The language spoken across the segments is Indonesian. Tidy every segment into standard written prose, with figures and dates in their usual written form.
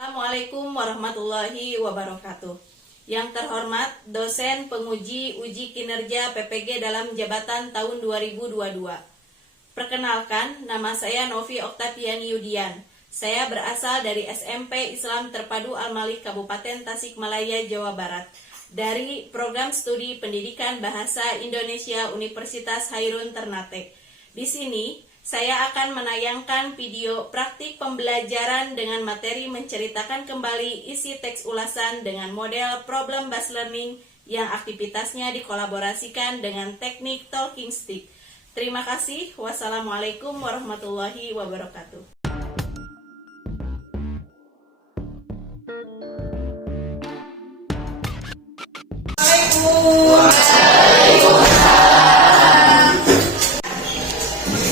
Assalamualaikum warahmatullahi wabarakatuh. Yang terhormat dosen penguji uji kinerja PPG dalam jabatan tahun 2022. Perkenalkan, nama saya Novi Oktaviani Yudian. Saya berasal dari SMP Islam Terpadu Al-Malik Kabupaten Tasikmalaya, Jawa Barat, dari Program Studi Pendidikan Bahasa Indonesia Universitas Hairun Ternate. Di sini saya akan menayangkan video praktik pembelajaran dengan materi menceritakan kembali isi teks ulasan dengan model problem based learning yang aktivitasnya dikolaborasikan dengan teknik talking stick. Terima kasih. Wassalamualaikum warahmatullahi wabarakatuh.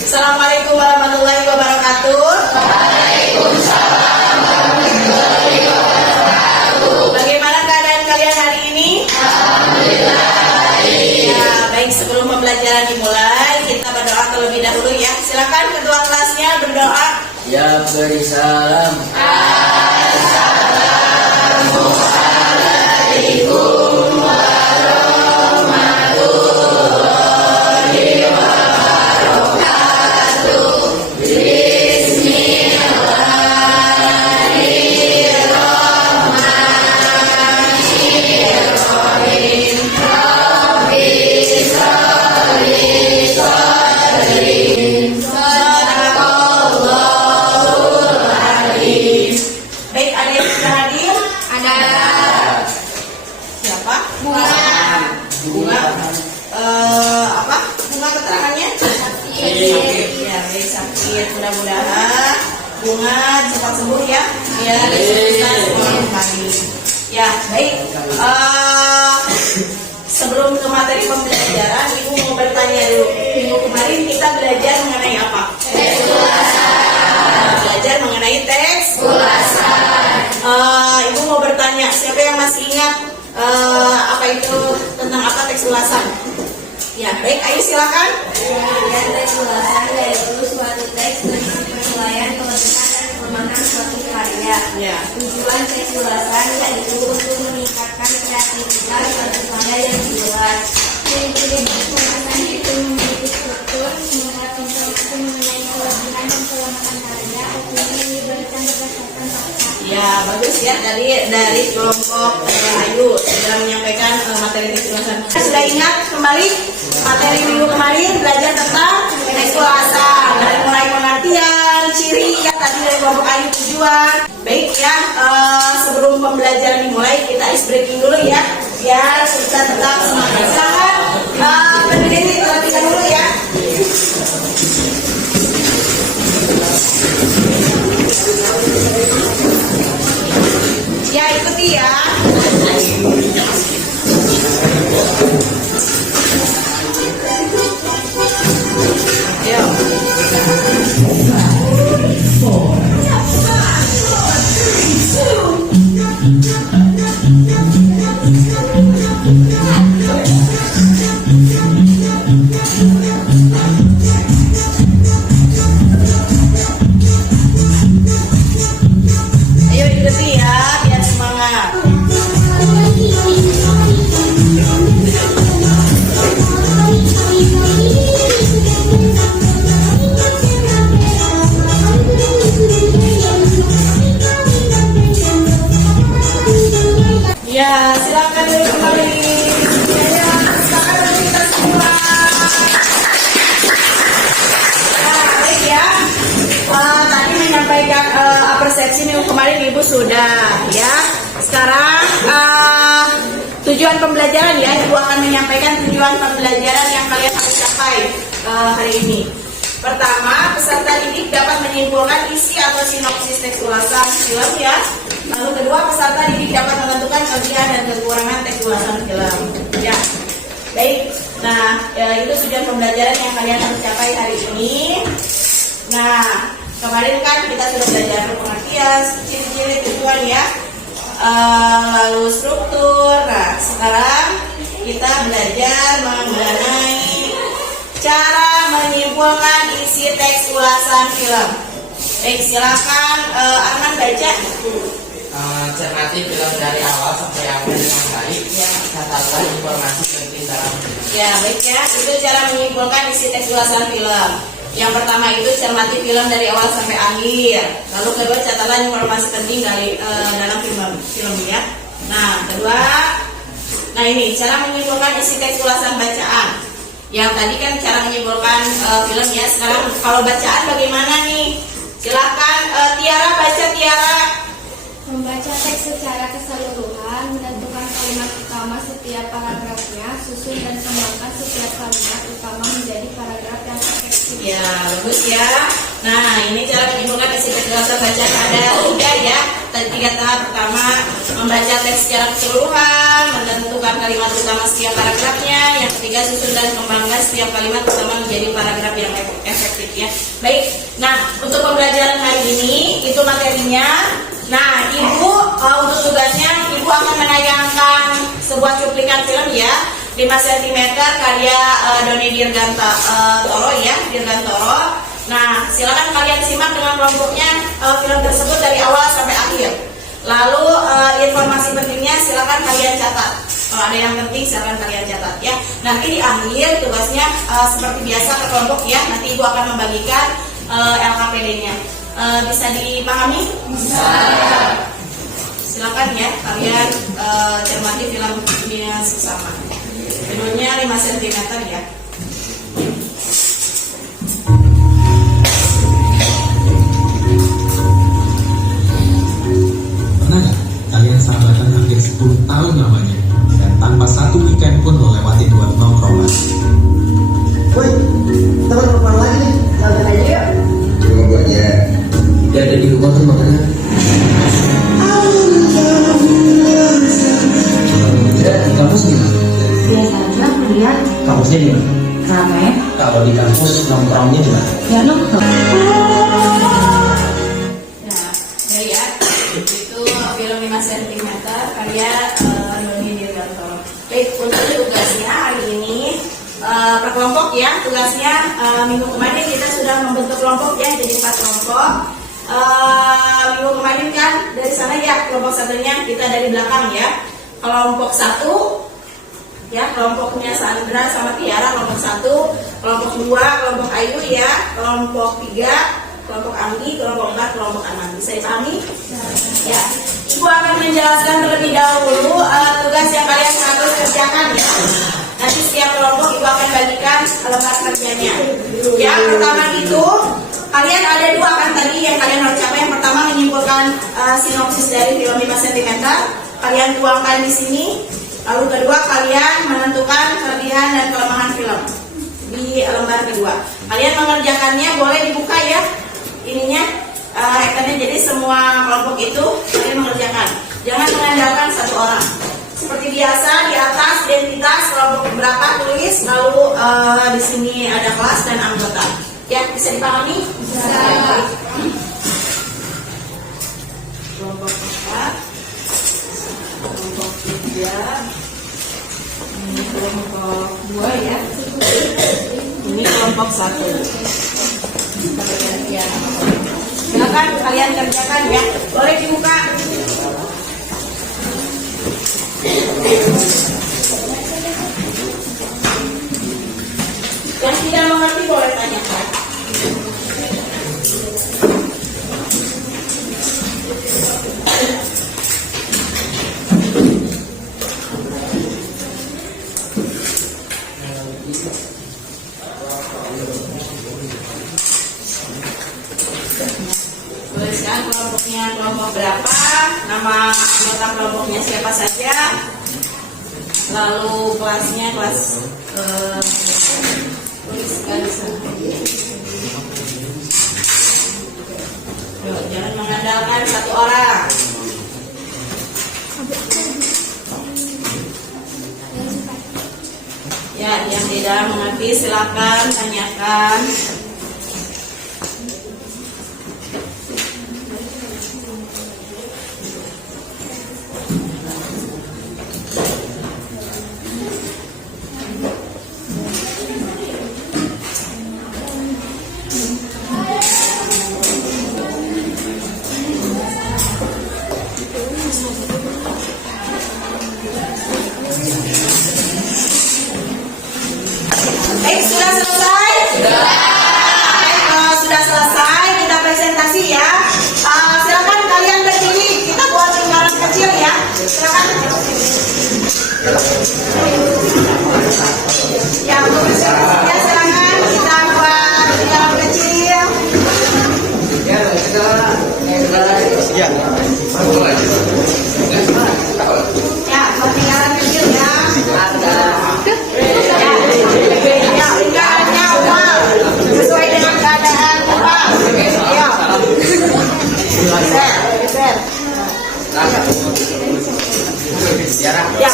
Assalamualaikum warahmatullahi wabarakatuh. Waalaikumsalam warahmatullahi wabarakatuh. Bagaimana keadaan kalian hari ini? Alhamdulillah baik. Ya, baik, sebelum pembelajaran dimulai, kita berdoa terlebih dahulu ya. Silakan ketua kelasnya berdoa. Ya beri salam. Assalamualaikum warahmatullahi wabarakatuh. Bismillahirrahmanirrahim. Rabbi sholli sadri. Sadaqallahul azim. Baik, ada yang sudah hadir? Ada Siapa? bunga. Bunga. Apa? Bunga keterangannya? Ya, baik, sakit. Mudah-mudahan Bunga cepat sembuh ya. Ya, bisa sekolah kembali. Ya, baik. Sebelum ke materi pembelajaran, Ibu mau bertanya dulu. Minggu kemarin kita belajar mengenai apa? Teks ulasan. Belajar mengenai teks. Ulasan. Ibu mau bertanya, siapa yang masih ingat apa itu, tentang apa teks ulasan? Ya, baik, ayo silakan. Teks ulasan yaitu suatu teks berisi penilaian kepentingan dan kelemahan suatu karya. Ya. Tujuan teks ulasan yaitu untuk meningkatkan kreativitas suatu karya yang dibuat. Ciri-ciri teks ulasan itu memiliki struktur, menguat informasi mengenai kelebihan dan kelemahan karya, opini yang diberikan berdasarkan fakta. Ya, bagus ya. Dari kelompok Ayu sudah menyampaikan materi teks ulasan. Sudah ingat kembali materi minggu kemarin belajar tentang teks ulasan, dari mulai pengertian, ciri ya tadi dari kelompok Ayu tujuan. Baik ya, sebelum pembelajaran dimulai kita ice breaking dulu ya, biar kita tetap semangat. Silakan berdiri terlebih dahulu ya. Ya, ikuti ya. Ayo. sudah ya. Sekarang tujuan pembelajaran ya, Ibu akan menyampaikan tujuan pembelajaran yang kalian harus capai hari ini. Pertama, peserta didik dapat menyimpulkan isi atau sinopsis teks ulasan film ya. Lalu kedua, peserta didik dapat menentukan kelebihan dan kekurangan teks ulasan film. Ya, baik. Nah, itu tujuan pembelajaran yang kalian harus capai hari ini. Nah, kemarin kan kita sudah belajar pengertian, ciri-ciri tujuan ya. Lalu struktur. Nah, sekarang kita belajar mengenai cara menyimpulkan isi teks ulasan film. Baik, silakan Arman baca. Cermati film dari awal sampai akhir dengan baik. Catatlah informasi penting dalam film. Ya, baik ya. Itu cara menyimpulkan isi teks ulasan film. Yang pertama itu cermati film dari awal sampai akhir. Lalu kedua, catatlah informasi penting dari dalam film ya. Nah, kedua, nah ini cara menyimpulkan isi teks ulasan bacaan. Yang tadi kan cara menyimpulkan film ya. Sekarang kalau bacaan bagaimana nih? Silakan Tiara baca, Tiara. Membaca teks secara keseluruhan, menentukan kalimat utama setiap paragrafnya, susun dan kembangkan setiap kalimat utama menjadi paragraf yang efektif. Ya, bagus ya. Nah, ini cara menyimpulkan isi teks ulasan bacaan ada 3 ya. Tadi 3 tahap. Pertama, membaca teks secara keseluruhan, menentukan kalimat utama setiap paragrafnya. Yang ketiga, susun dan kembangkan setiap kalimat utama menjadi paragraf yang efektif ya. Baik. Nah, untuk pembelajaran hari ini itu materinya. Nah, Ibu untuk tugasnya Ibu akan menayangkan sebuah cuplikan film ya, 5 cm karya Doni Dirgantoro ya, Dirgantoro. Nah, silakan kalian simak dengan kelompoknya film tersebut dari awal sampai akhir. Lalu informasi pentingnya silakan kalian catat. Kalau ada yang penting silakan kalian catat ya. Nanti di akhir tugasnya seperti biasa ke kelompok ya. Nanti Ibu akan membagikan LKPD-nya. Bisa dipahami? Bisa. Silakan ya kalian cermati film ini sesama. Judulnya 5 cm ya. Pernah gak kalian sahabatan hampir 10 tahun lamanya dan tanpa satu weekend pun melewati buat nongkrongan? Woi, kita berapa lagi nih? Jalan aja yuk. Coba gua aja. Dia ada di rumah tuh makanya. Ya, di kampus gimana? Biasa aja kuliah, Kampusnya gimana? rame, Kalau di kampus nongkrongnya gimana? ya nongkrong. Nah, ya, itu film 5 cm karya Doni Dirgantoro. Baik, untuk tugasnya hari ini per kelompok ya. Tugasnya minggu kemarin kita sudah membentuk kelompok ya, jadi 4 kelompok. Minggu kemarin kan dari sana ya, kelompok satunya kita dari belakang ya. Kelompok 1 ya, kelompoknya Sandra sama Tiara, kelompok 1. Kelompok 2, kelompok Ayu ya. Kelompok 3, kelompok Anggi. Kelompok 4, kelompok Aman. Bisa dipahami? Ya. Ibu akan menjelaskan terlebih dahulu tugas yang kalian harus kerjakan ya. Nanti setiap kelompok Ibu akan bagikan lembar kerjanya. Yang pertama itu kalian ada 2 kan tadi yang kalian harus capai. Yang pertama menyimpulkan sinopsis dari film 5 cm. Kalian tuangkan di sini. Lalu kedua, kalian menentukan kelebihan dan kelemahan film di lembar kedua. Kalian mengerjakannya boleh dibuka ya ininya rekennya. Jadi semua kelompok itu kalian mengerjakan. Jangan mengandalkan satu orang. Seperti biasa di atas identitas kelompok berapa tulis, lalu di sini ada kelas dan anggota. Ya, bisa dipahami? Bisa. Kelompok 4, kelompok 3, ini kelompok 2 ya. Ini kelompok 1. Kita bergantian. Silakan kalian kerjakan ya. Boleh dibuka. Yang tidak mengerti boleh tanyakan. Boleh Dan kelompoknya kelompok berapa, nama anggota kelompoknya siapa saja, lalu kelasnya kelas tuliskan di sana. Yuk, jangan mengandalkan satu orang. Ya, yang tidak mengerti silakan tanyakan. Sudah selesai? Sudah. Kalau sudah selesai, kita presentasi ya. Silakan kalian berdiri. Kita buat lingkaran kecil ya. Silakan. Ya, untuk presentasinya silakan kita buat lingkaran kecil. Ya, buat lingkaran kecil ya. Ya, lingkarannya uang sesuai dengan keadaan uang. Ya. Geser. Ya.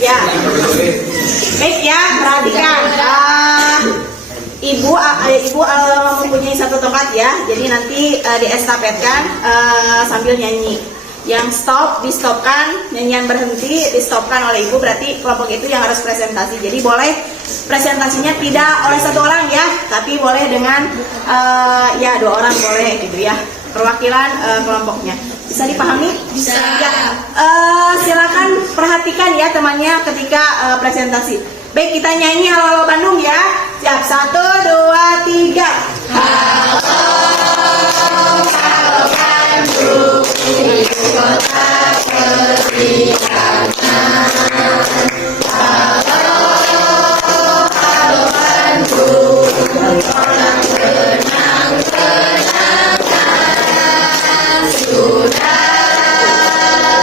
Ya. Baik ya, perhatikan. Ibu mempunyai satu tongkat ya. Jadi nanti diestafetkan sambil nyanyi. Yang stop, di-stopkan, nyanyian berhenti, di-stopkan oleh ibu, berarti kelompok itu yang harus presentasi. Jadi boleh presentasinya tidak oleh satu orang ya, tapi boleh dengan ya 2 orang boleh gitu ya, perwakilan kelompoknya. Bisa dipahami? Bisa. Ya, silakan perhatikan ya temannya ketika presentasi. Baik, kita nyanyi Halo Halo Bandung ya. Siap, 1, 2, 3. Halo, halo Bandung. Kota periangan, halo, halo Bandung, orang kenang-kenangan, sudah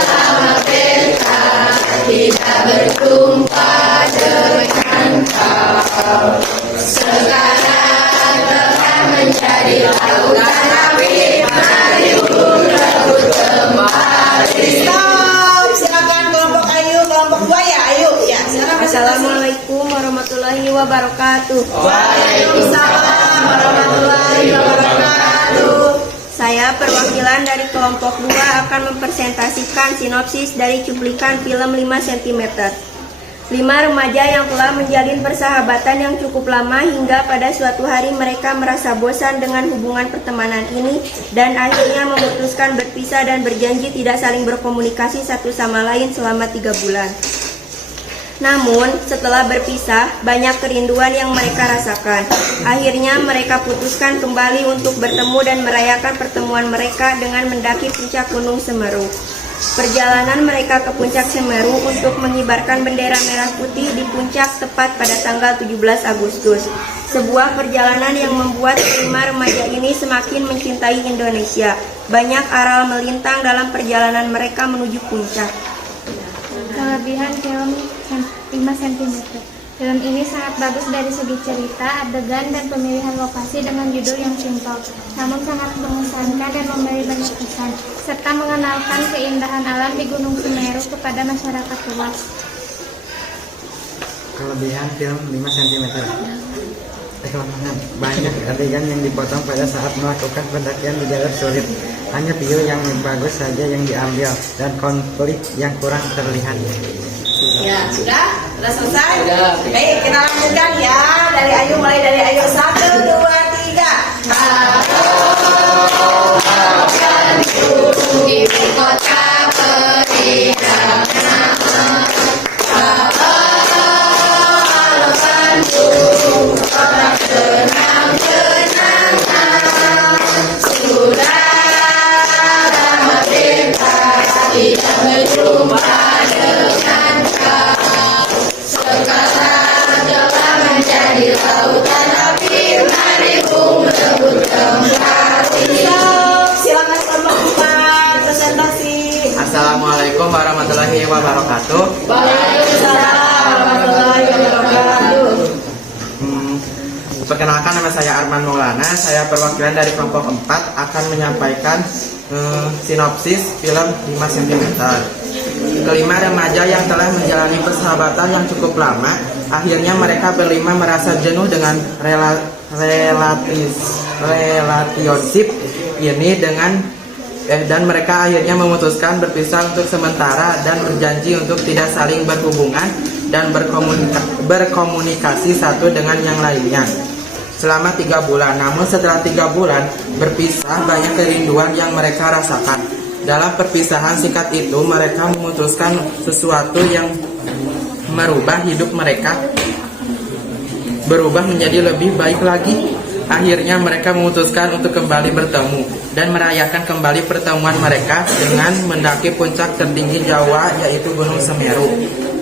lama beta tidak berjumpa dengan kau. Sekarang telah menjadi lautan api, mari rebut kembali. Stop, silakan kelompok Ayu, kelompok 2 ya, Ayu. Ya, silakan. Assalamualaikum warahmatullahi wabarakatuh. Waalaikumsalam warahmatullahi wabarakatuh. Saya perwakilan dari kelompok 2 akan mempresentasikan sinopsis dari cuplikan film 5 cm. 5 remaja yang telah menjalin persahabatan yang cukup lama hingga pada suatu hari mereka merasa bosan dengan hubungan pertemanan ini dan akhirnya memutuskan berpisah dan berjanji tidak saling berkomunikasi satu sama lain selama 3 bulan. Namun, setelah berpisah, banyak kerinduan yang mereka rasakan. Akhirnya mereka putuskan kembali untuk bertemu dan merayakan pertemuan mereka dengan mendaki puncak Gunung Semeru. Perjalanan mereka ke puncak Semeru untuk mengibarkan bendera merah putih di puncak tepat pada tanggal 17 Agustus. Sebuah perjalanan yang membuat 5 remaja ini semakin mencintai Indonesia. Banyak aral melintang dalam perjalanan mereka menuju puncak. Kelebihan film 5 cm. Film ini sangat bagus dari segi cerita, adegan, dan pemilihan lokasi dengan judul yang simpel, namun sangat mengesankan dan memberi banyak pesan, serta mengenalkan keindahan alam di Gunung Semeru kepada masyarakat luas. Kelebihan film 5 cm. Banyak adegan yang dipotong pada saat melakukan pendakian di jalur sulit. Hanya view yang bagus saja yang diambil dan konflik yang kurang terlihat. Ya, sudah selesai? Sudah. Baik, kita lanjutkan ya. Dari Ayu, mulai dari Ayu. 1, 2, 3. Halo, Bandung, ibu kota periangan. Halo, halo Bandung, orang kenang-kenangan. Sudah lama beta tidak berjumpa dengan kau. Sekarang telah menjadi lautan api, mari rebut kembali. Perkenalkan, nama saya Arman Maulana. Saya perwakilan dari kelompok 4 akan menyampaikan sinopsis film 5 cm. Kelima remaja yang telah menjalani persahabatan yang cukup lama, akhirnya mereka berlima merasa jenuh dengan relationship ini dan mereka akhirnya memutuskan berpisah untuk sementara dan berjanji untuk tidak saling berhubungan dan berkomunikasi satu dengan yang lainnya selama 3 bulan. Namun setelah 3 bulan berpisah, banyak kerinduan yang mereka rasakan. Dalam perpisahan singkat itu, mereka memutuskan sesuatu yang merubah hidup mereka berubah menjadi lebih baik lagi. Akhirnya mereka memutuskan untuk kembali bertemu dan merayakan kembali pertemuan mereka dengan mendaki puncak tertinggi Jawa, yaitu Gunung Semeru.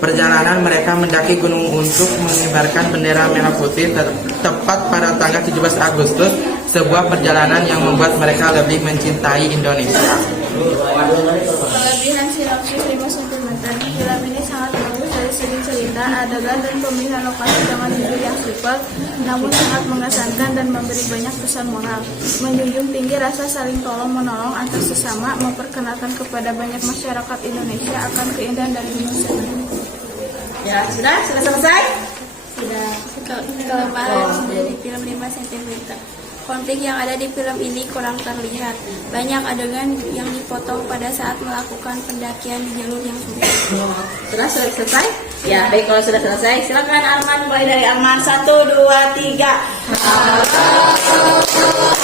Perjalanan mereka mendaki gunung untuk mengibarkan bendera merah putih tepat pada tanggal 17 Agustus, sebuah perjalanan yang membuat mereka lebih mencintai Indonesia. Kelebihan sinopsis 5 cm. Film ini sangat bagus dari segi cerita, adegan, dan pemilihan lokasi dengan judul yang simpel namun sangat mengesankan dan memberi banyak pesan moral. Menjunjung tinggi rasa saling tolong-menolong antar sesama, memperkenalkan kepada banyak masyarakat Indonesia akan keindahan dari Gunung Semeru. Ya, sudah selesai? Sudah. Kelemahan dari film 5 cm. Konflik yang ada di film ini kurang terlihat. Banyak adegan yang dipotong pada saat melakukan pendakian di jalur yang sulit. Sudah selesai? Ya, baik, kalau sudah selesai, silakan Arman, mulai dari Arman. 1, 2, 3.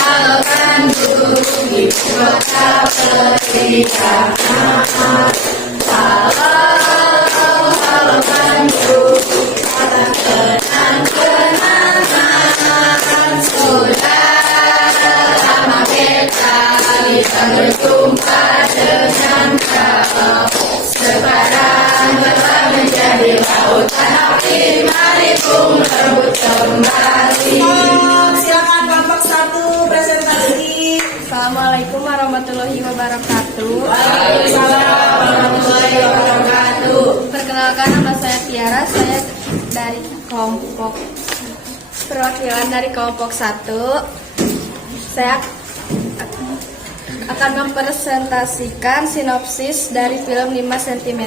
Halo Bandung, ibu kota perikanan. Halo Bandung, kota kenang-kenangan. Sudah lama kita berjumpa dengan kau. Sekarang telah menjadi lautan api, mari pun rebut kembali. Silakan kelompok 1 presentasi. Assalamualaikum warahmatullahi wabarakatuh. Waalaikumsalam warahmatullahi wabarakatuh. Perkenalkan, nama saya Tiara. Saya dari kelompok perwakilan dari kelompok 1. Saya akan mempresentasikan sinopsis dari film 5 cm.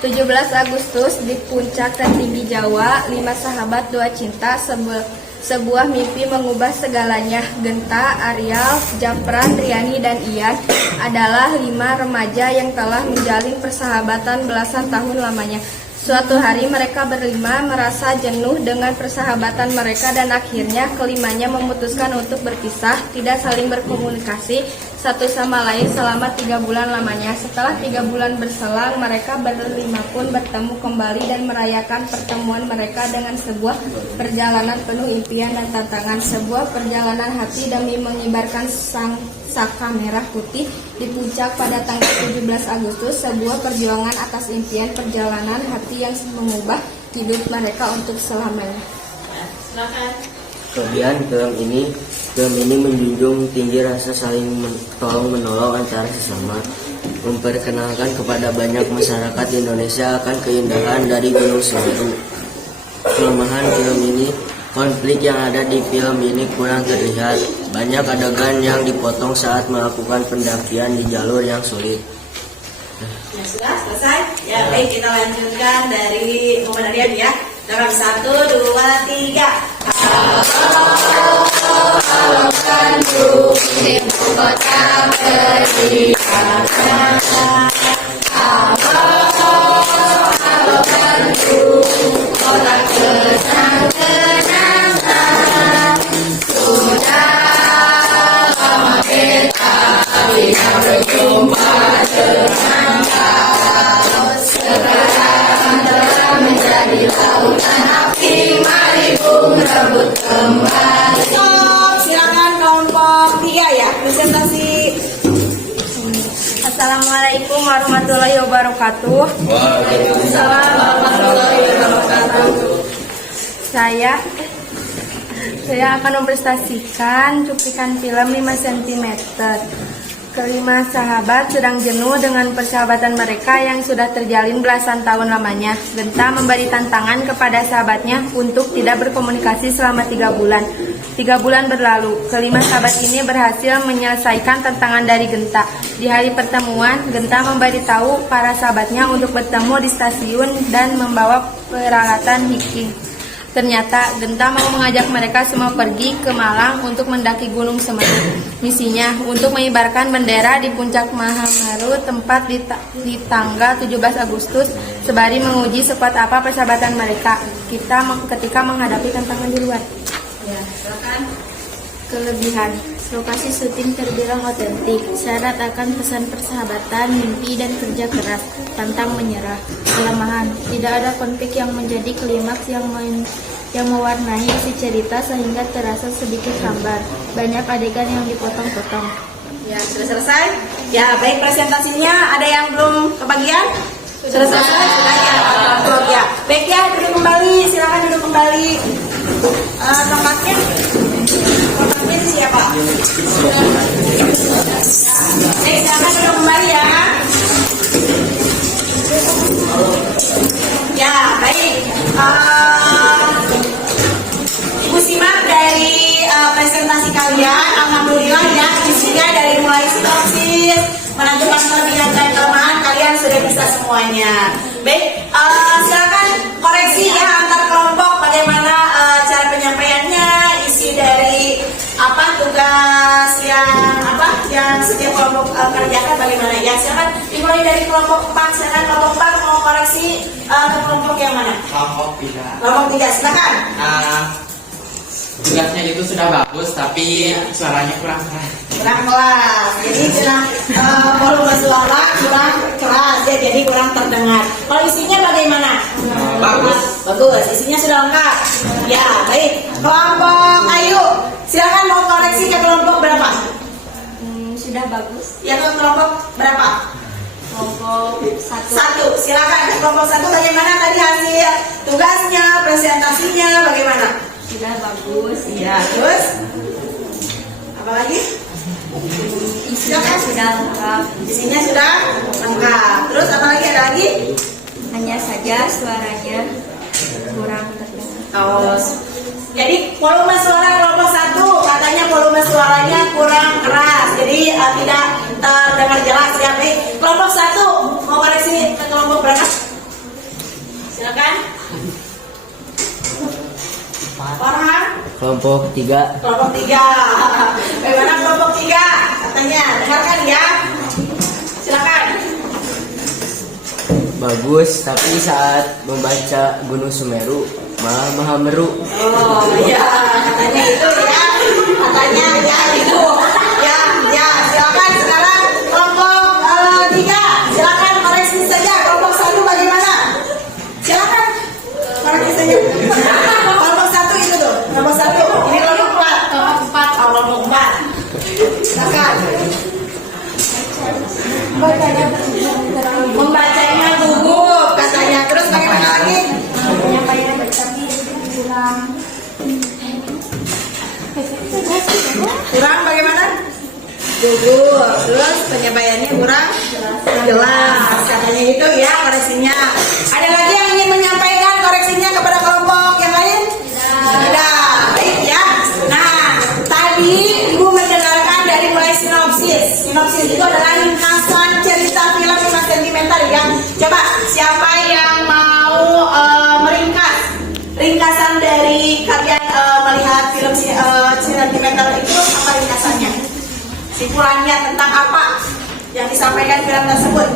17 Agustus di puncak tertinggi Jawa, 5 sahabat 2 cinta, sebuah mimpi mengubah segalanya. Genta, Arial, Japran, Riani, dan Ian adalah 5 remaja yang telah menjalin persahabatan belasan tahun lamanya. Suatu hari mereka berlima merasa jenuh dengan persahabatan mereka dan akhirnya kelimanya memutuskan untuk berpisah, tidak saling berkomunikasi satu sama lain selama 3 bulan lamanya. Setelah 3 bulan berselang, mereka berlima pun bertemu kembali dan merayakan pertemuan mereka dengan sebuah perjalanan penuh impian dan tantangan. Sebuah perjalanan hati demi mengibarkan sang saka merah putih di puncak pada tanggal 17 Agustus, sebuah perjuangan atas impian perjalanan hati yang mengubah hidup mereka untuk selamanya. Kelebihan film ini menjunjung tinggi rasa saling tolong-menolong antara sesama, memperkenalkan kepada banyak masyarakat Indonesia akan keindahan dari Gunung Semeru. Kelemahan film ini, konflik yang ada di film ini kurang terlihat. Banyak adegan yang dipotong saat melakukan pendakian di jalur yang sulit. Ya, sudah selesai? Ya, baik, kita lanjutkan dari Muhammad Aryan ya. Dalam 1, 2, 3. Halo Bandung, ibu kota perikanan. Halo Bandung, kota kenang-kenangan. Sudah lama kita tidak berjumpa dengan kau. Sekarang telah menjadi lautan api, mari pun rebut kembali. Silakan kelompok 3 ya, presentasi. Assalamualaikum warahmatullahi wabarakatuh. Waalaikumsalam warahmatullahi wabarakatuh. Saya akan mempresentasikan cuplikan film 5 cm. Kelima sahabat sedang jenuh dengan persahabatan mereka yang sudah terjalin belasan tahun lamanya. Genta memberi tantangan kepada sahabatnya untuk tidak berkomunikasi selama 3 bulan. 3 bulan berlalu, kelima sahabat ini berhasil menyelesaikan tantangan dari Genta. Di hari pertemuan, Genta memberitahu para sahabatnya untuk bertemu di stasiun dan membawa peralatan hiking. Ternyata Genta mau mengajak mereka semua pergi ke Malang untuk mendaki Gunung Semeru. Misinya untuk mengibarkan bendera di puncak Mahameru tempat di tanggal 17 Agustus, sembari menguji sekuat apa persahabatan mereka ketika menghadapi tantangan di luar. Ya, silakan. Kelebihan, lokasi syuting terbilang otentik, syarat akan pesan persahabatan, mimpi dan kerja keras, pantang menyerah. Kelemahan, tidak ada konflik yang menjadi klimaks yang mewarnai isi cerita sehingga terasa sedikit hambar. Banyak adegan yang dipotong-potong. Ya, sudah selesai. Ya, baik, presentasinya ada yang belum kebagian? Sudah selesai? Sudah ya. Ya. Baik ya, duduk kembali. Silakan duduk kembali. Tempatnya di siapa? Baik, silakan duduk kembali ya. Ya, baik. Ibu simak dari presentasi kalian, alhamdulillah ya, isinya dari mulai sinopsis, menentukan kelebihan dan kelemahan, kalian sudah bisa semuanya. Baik, silakan koreksi ya antar kelompok bagaimana cara penyampaiannya, isi dari tugas yang setiap kelompok kerjakan bagaimana ya. Silakan dimulai dari kelompok 4, silakan kelompok 4 mau koreksi ke kelompok yang mana? Kelompok 3. Kelompok 3, silakan. Tugasnya itu sudah bagus, tapi suaranya kurang keras. Kurang keras, jadi volume suara kurang keras ya, jadi kurang terdengar. Kalau isinya bagaimana? Bagus. Bagus, isinya sudah lengkap. Ya, baik. Kelompok Ayu, silakan mau koreksi ke kelompok berapa? Sudah bagus. Ya, ke kelompok berapa? Kelompok 1. 1, silakan ke kelompok 1 bagaimana tadi hasil tugasnya, presentasinya bagaimana? Sudah bagus. Ya, terus apa lagi? Isinya sudah lengkap. Isinya sudah lengkap. Terus apa lagi, ada lagi? Hanya saja suaranya kurang terdengar. Oh, jadi volume suara kelompok 1 katanya volume suaranya kurang keras, jadi tidak terdengar jelas ya. Baik, kelompok 1 mau koreksi ke kelompok berapa? Silakan. Farhan. Kelompok 3. Kelompok 3. Bagaimana kelompok 3? Katanya, dengarkan ya. Silakan. Bagus, tapi saat membaca Gunung Semeru malah Mahameru. Oh iya, katanya itu ya. Katanya ya itu. Ya, silakan sekarang kelompok 3. Silakan koreksi saja kelompok 1 bagaimana? Silakan koreksi saja. Kelompok 1 itu tuh. Kelompok 1. Ini kelompok 4. Kelompok 4. Kelompok 4. Silakan. Membacanya gugup katanya. Terus bagaimana lagi? Penyampaian tapi Kurang bagaimana? Gugur. Terus penyampaiannya kurang jelas. Katanya itu ya koreksinya. Ada lagi yang ingin menyampaikan koreksinya kepada kelompok yang lain? Tidak. Baik ya. Nah, tadi Ibu mendengarkan dari mulai sinopsis. Sinopsis itu adalah ringkasan cerita film 5 cm ya. Coba siapa yang mau meringkas? Ringkasan dari kalian melihat film sentimental itu apa ringkasannya? Simpulannya tentang apa yang disampaikan film tersebut?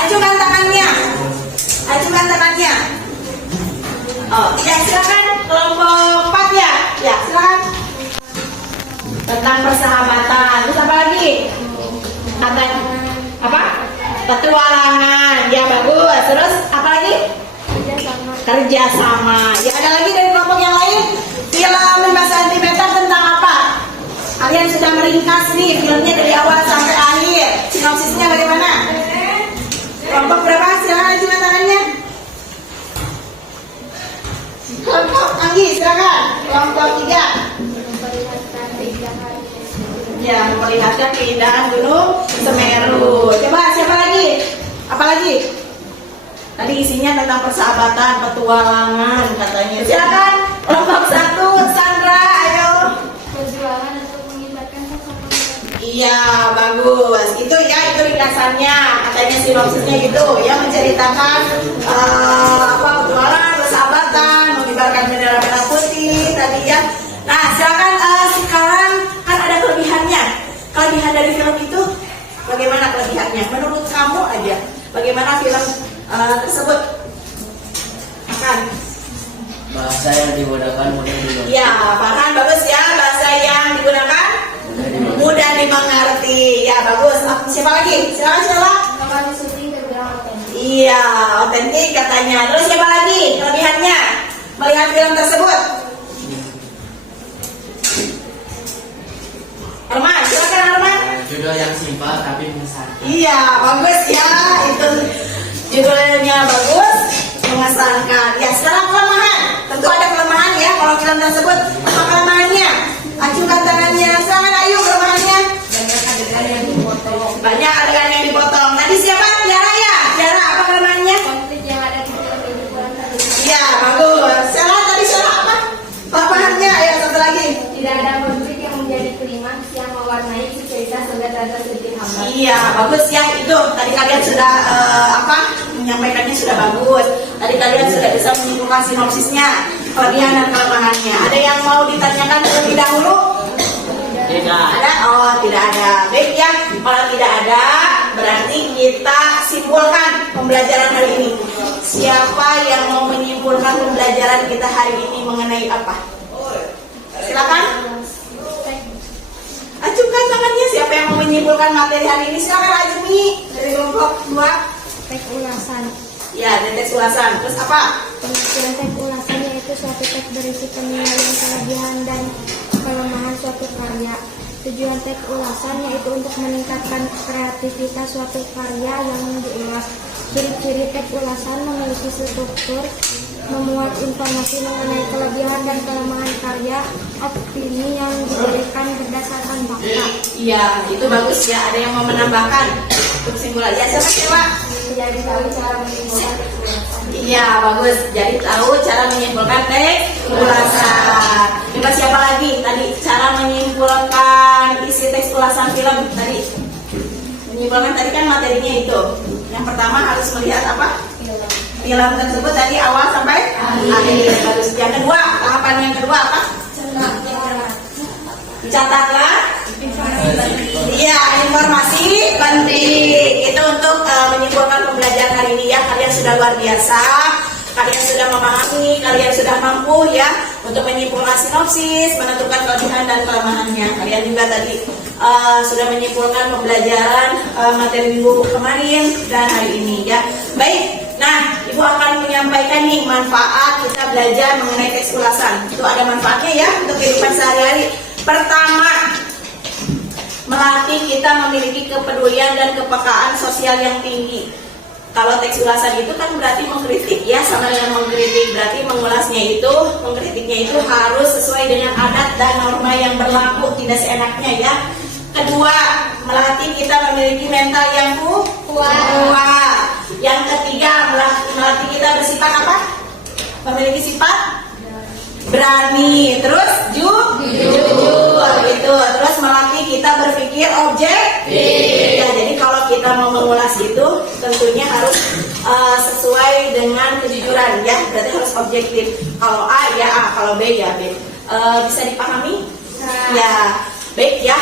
Ajukan tangannya. Ajukan tangannya. Oh, ya silakan kelompok 4 ya. Ya, silakan. Tentang persahabatan. Terus apa lagi? Apa? Petualangan. Ya bagus. Terus apa lagi? Kerjasama. Ya ada lagi dari kelompok yang lain? Film 5 cm tentang apa? Kalian sudah meringkas nih filmnya dari awal sampai akhir. Sinopsisnya bagaimana? Kelompok berapa? Silakan ajukan tangannya. Kelompok Anggi, silakan. Kelompok 3. Ya, memperlihatkan keindahan Gunung Semeru. Coba siapa lagi? Apa lagi? Tadi isinya tentang persahabatan, petualangan katanya. Silakan kelompok 1. ringkasannya, katanya sinopsisnya gitu, ya menceritakan petualangan, persahabatan, mengibarkan bendera merah putih tadi ya. Nah, silakan sekarang kan ada kelebihannya. Kelebihan dari film itu bagaimana kelebihannya? Menurut kamu aja, bagaimana film tersebut? Akan Bahasa yang digunakan mudah dimengerti. ya, Farhan bagus ya, bahasa yang digunakan mudah dimengerti. Ya, bagus. Siapa lagi? Siapa? Lokasi syuting terbilang otentik. Iya, otentik katanya. Terus siapa lagi? Kelebihannya melihat film tersebut. Arman, silakan Arman. Judul yang simpel tapi mengesankan. Iya, bagus ya. Itu judulnya bagus, mengesankan. Ya, sekarang kelemahan. Tentu ada kelemahan ya kalau film tersebut. Apa kelemahannya? Acungkan tangannya. Silakan Ayu kelemahannya. Banyak adegan yang dipotong. Tadi siapa? Tiara ya? Tiara, apa kelemahannya? Konflik yang ada di film ini kurang terlihat. Iya, bagus. Salah tadi salah apa? Papahannya, ayo satu lagi. Tidak ada konflik yang menjadi klimaks yang mewarnai isi cerita sehingga terasa sedikit hambar. Iya, bagus ya itu. Tadi kalian sudah menyampaikannya sudah bagus. Tadi kalian sudah bisa menyimpulkan sinopsisnya, kelebihan dan kelemahannya. Ada yang mau ditanyakan terlebih dahulu? Tidak. Ada? Oh, tidak ada. Baik ya. Kalau tidak ada, berarti kita simpulkan pembelajaran hari ini. Siapa yang mau menyimpulkan pembelajaran kita hari ini mengenai apa? Silakan. Acungkan tangannya. Siapa yang mau menyimpulkan materi hari ini? Silakan Ajumi dari kelompok 2. Teks ulasan. Ya, tes ulasan. Terus apa? Pengertian teks ulasan yaitu suatu teks berisi penilaian kelebihan dan kelemahan suatu karya. Tujuan teks ulasan yaitu untuk meningkatkan kreativitas suatu karya yang diulas. Ciri-ciri teks ulasan memiliki struktur, memuat informasi mengenai kelebihan dan kelemahan karya, opini yang diberikan berdasarkan fakta. Iya, itu bagus ya. Ada yang mau menambahkan untuk simpulan? Ya, siapa? Jadi tahu cara menyimpulkan teks ulasan. Iya, bagus. Jadi tahu cara menyimpulkan teks ulasan. Coba siapa lagi? Tadi cara menyimpulkan isi teks ulasan film tadi. Menyimpulkan tadi kan materinya itu. Yang pertama harus melihat apa? Film tersebut tadi awal sampai akhir. Bagus. Yang kedua, tahapan yang kedua apa? Catatlah. Iya, informasi penting. Itu untuk menyimpulkan pembelajaran hari ini ya. Kalian sudah luar biasa. Kalian sudah memahami, kalian sudah mampu ya untuk menyimpulkan sinopsis, menentukan kelebihan dan kelemahannya. Kalian juga tadi sudah menyimpulkan pembelajaran materi minggu kemarin dan hari ini ya. Baik, nah Ibu akan menyampaikan nih manfaat kita belajar mengenai teks ulasan. Itu ada manfaatnya ya untuk kehidupan sehari-hari. Pertama, melatih kita memiliki kepedulian dan kepekaan sosial yang tinggi. Kalau teks ulasan itu kan berarti mengkritik ya, sama dengan mengkritik, berarti mengulasnya itu, mengkritiknya itu harus sesuai dengan adat dan norma yang berlaku, tidak seenaknya ya. Kedua, melatih kita memiliki mental yang kuat. Yang ketiga, melatih kita bersifat apa? Memiliki sifat berani, terus jujur gitu. Terus melatih kita berpikir objektif. Ya, jadi kalau kita mau mengulas itu tentunya harus sesuai dengan kejujuran ya, berarti harus objektif. Kalau A ya A, kalau B ya B. Bisa dipahami? Ya, baik ya.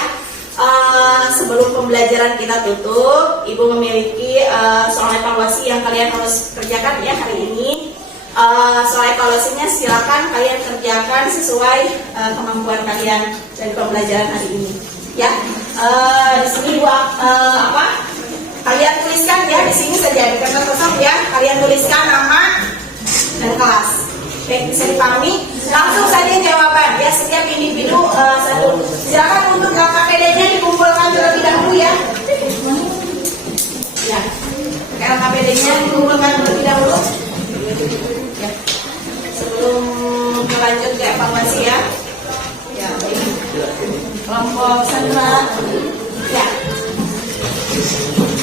Sebelum pembelajaran kita tutup, Ibu memiliki soal evaluasi yang kalian harus kerjakan ya hari ini. Soal evaluasinya silakan kalian kerjakan sesuai kemampuan kalian dari pembelajaran hari ini. Ya, di sini kalian tuliskan ya di sini saja di kertas kosong ya. Kalian tuliskan nama dan kelas. Baik, bisa dipahami? Langsung saja jawaban ya, setiap individu satu. Silakan untuk LKPD-nya dikumpulkan terlebih dahulu ya. Ya, LKPD-nya dikumpulkan terlebih dahulu. Ya. Sebelum melanjut ke evaluasi ya. Ya, ini kelompok Sandra. Ya.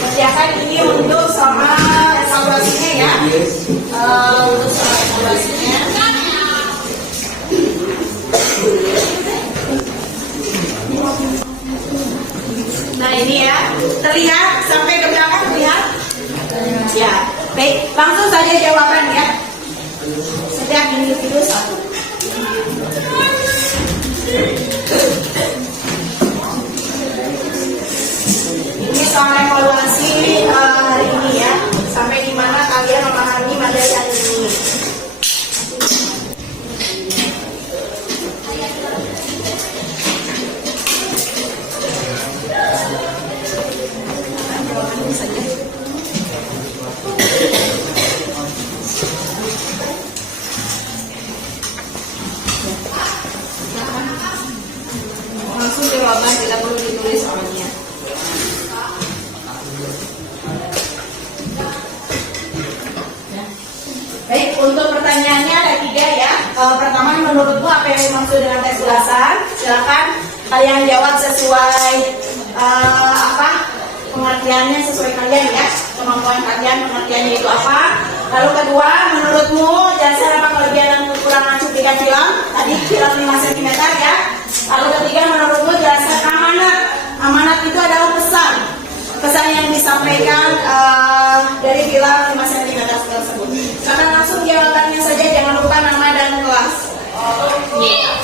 Kerjakan ini untuk soal evaluasinya ya. Untuk soal evaluasinya. Nah ini ya, terlihat sampai ke Langsung saja jawaban ya. Setiap individu satu. Ini soal evaluasi hari ini ya. Sampai di mana kalian memahami materi hari ini. Langsung jawaban, tidak perlu ditulis soalnya. Baik, untuk pertanyaannya ada 3 ya. Pertama, menurutmu apa yang dimaksud dengan tes ulasan? Silakan kalian jawab sesuai pengertiannya, sesuai kalian ya, kemampuan kalian, pengertiannya itu apa. Lalu kedua, menurutmu jelaskan apa kelebihan dan kekurangan cuplikan film? Tadi film 5 cm ya. Lalu ketiga, menurutmu jelaskan amanat. Amanat itu adalah pesan. Pesan yang disampaikan dari film 5 cm tersebut. Karena langsung jawabannya saja, jangan lupa nama dan kelas. Iya.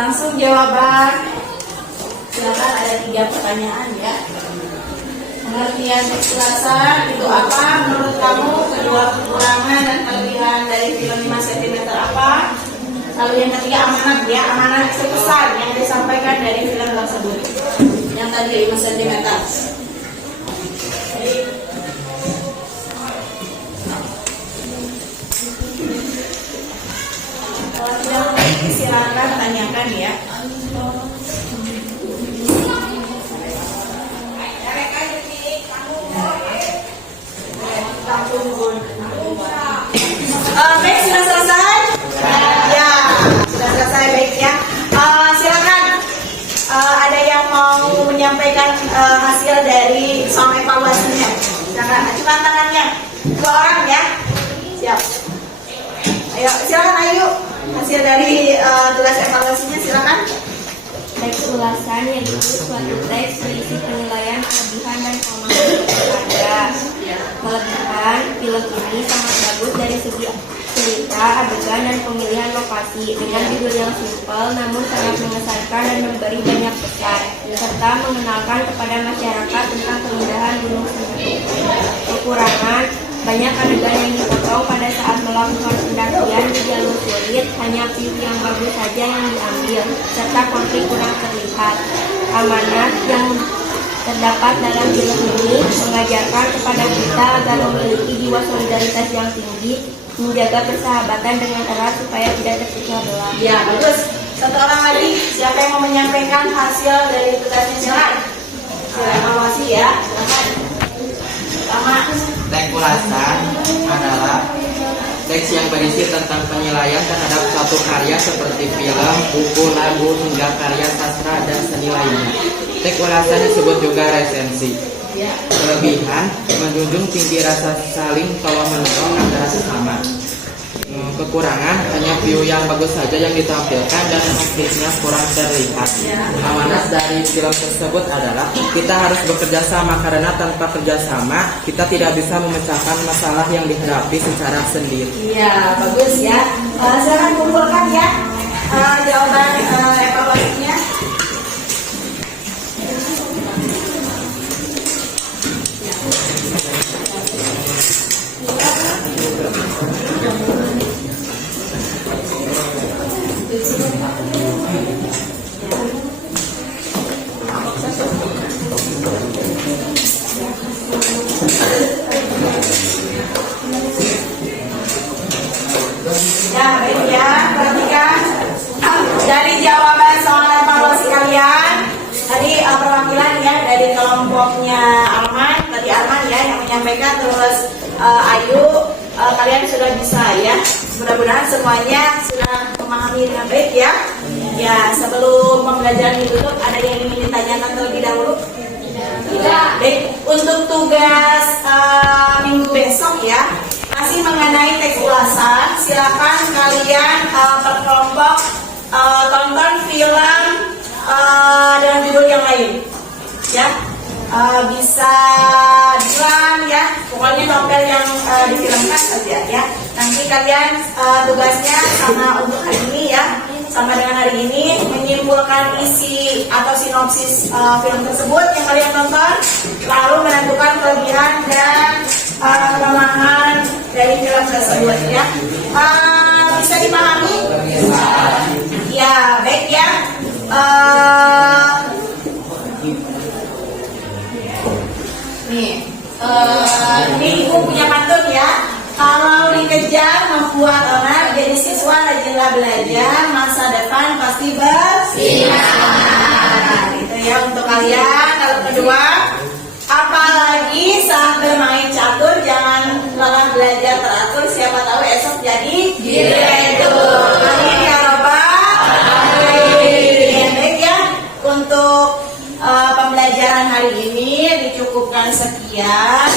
Langsung jawaban. Silakan, ada 3 pertanyaan ya. Pengertian teks ulasan itu apa menurut kamu? Kedua, kekurangan dan kelebihan dari film 5 cm apa? Lalu yang ketiga, amanat ya. Amanat itu pesan yang disampaikan dari film tersebut. Yang tadi 5 cm. Kalau tidak mengerti silakan tanyakan ya. Baik, sudah selesai? Ya, sudah selesai, baik ya. Silakan, ada yang mau menyampaikan hasil dari soal evaluasinya? Silakan, ajukan tangannya. 2 orang ya. Siap. Ayo, silakan Ayu. Hasil dari tugas evaluasinya silakan. Teks ulasan yaitu suatu teks berisi penilaian kelebihan dan kelemahan pada kelebihan film ini sangat bagus dari segi cerita, adegan, dan pemilihan lokasi dengan judul yang simpel namun sangat mengesankan dan memberi banyak pesan serta mengenalkan kepada masyarakat tentang keindahan Gunung Semeru. Kekurangan: banyak adegan yang dipotong pada saat melakukan pendakian di jalur sulit, hanya view yang bagus saja yang diambil, serta konflik kurang terlihat. Amanat yang terdapat dalam film ini mengajarkan kepada kita agar memiliki jiwa solidaritas yang tinggi, menjaga persahabatan dengan erat supaya tidak terpecah belah. Ya, bagus. 1 orang lagi, siapa yang mau menyampaikan hasil dari tugasnya? Silakan. Evaluasi ya. Silakan. Pertama, Teks ulasan adalah teks yang berisi tentang penilaian terhadap suatu karya seperti film, buku, lagu, hingga karya sastra dan seni lainnya. Teks ulasan disebut juga resensi. Kelebihan: menjunjung tinggi rasa saling tolong-menolong antara sesama. Kekurangan: hanya view yang bagus saja yang ditampilkan dan konfliknya kurang terlihat. Amanat dari film tersebut adalah kita harus bekerja sama karena tanpa kerjasama kita tidak bisa memecahkan masalah yang dihadapi secara sendiri. iya bagus ya. Silakan kumpulkan ya jawaban evaluasinya. Ya, baik ya, perhatikan dari jawaban soal evaluasi kalian. Tadi perwakilan ya dari kelompoknya Arman, tadi Arman ya yang menyampaikan, terus Ayu, kalian sudah bisa ya. Mudah-mudahan semuanya sudah memahami dengan baik ya. Ya, sebelum pembelajaran ditutup, ada yang ingin ditanyakan terlebih dahulu? Tidak. Baik, untuk tugas minggu besok ya, masih mengenai teks ulasan, silakan kalian per kelompok tonton film dengan judul yang lain, ya. Bisa drum ya, pokoknya novel yang difilmkan saja ya. Nanti kalian tugasnya sama untuk hari ini ya, sama dengan hari ini, menyimpulkan isi atau sinopsis film tersebut yang kalian tonton, lalu menentukan kelebihan dan kelemahan dari film tersebut ya. Bisa dipahami? Ya, baik ya. Nih, ini ibu punya pantun ya. Kalau dikejar membuat onar, jadi siswa rajinlah belajar, masa depan pasti bersinar. Gitu ya untuk kalian. Lalu kedua, apalagi saat bermain catur jangan lelah belajar teratur, siapa tahu esok jadi direktur. Amin ya robbal alamin. Baik ya, untuk pembelajaran hari ini dicukupkan sekian.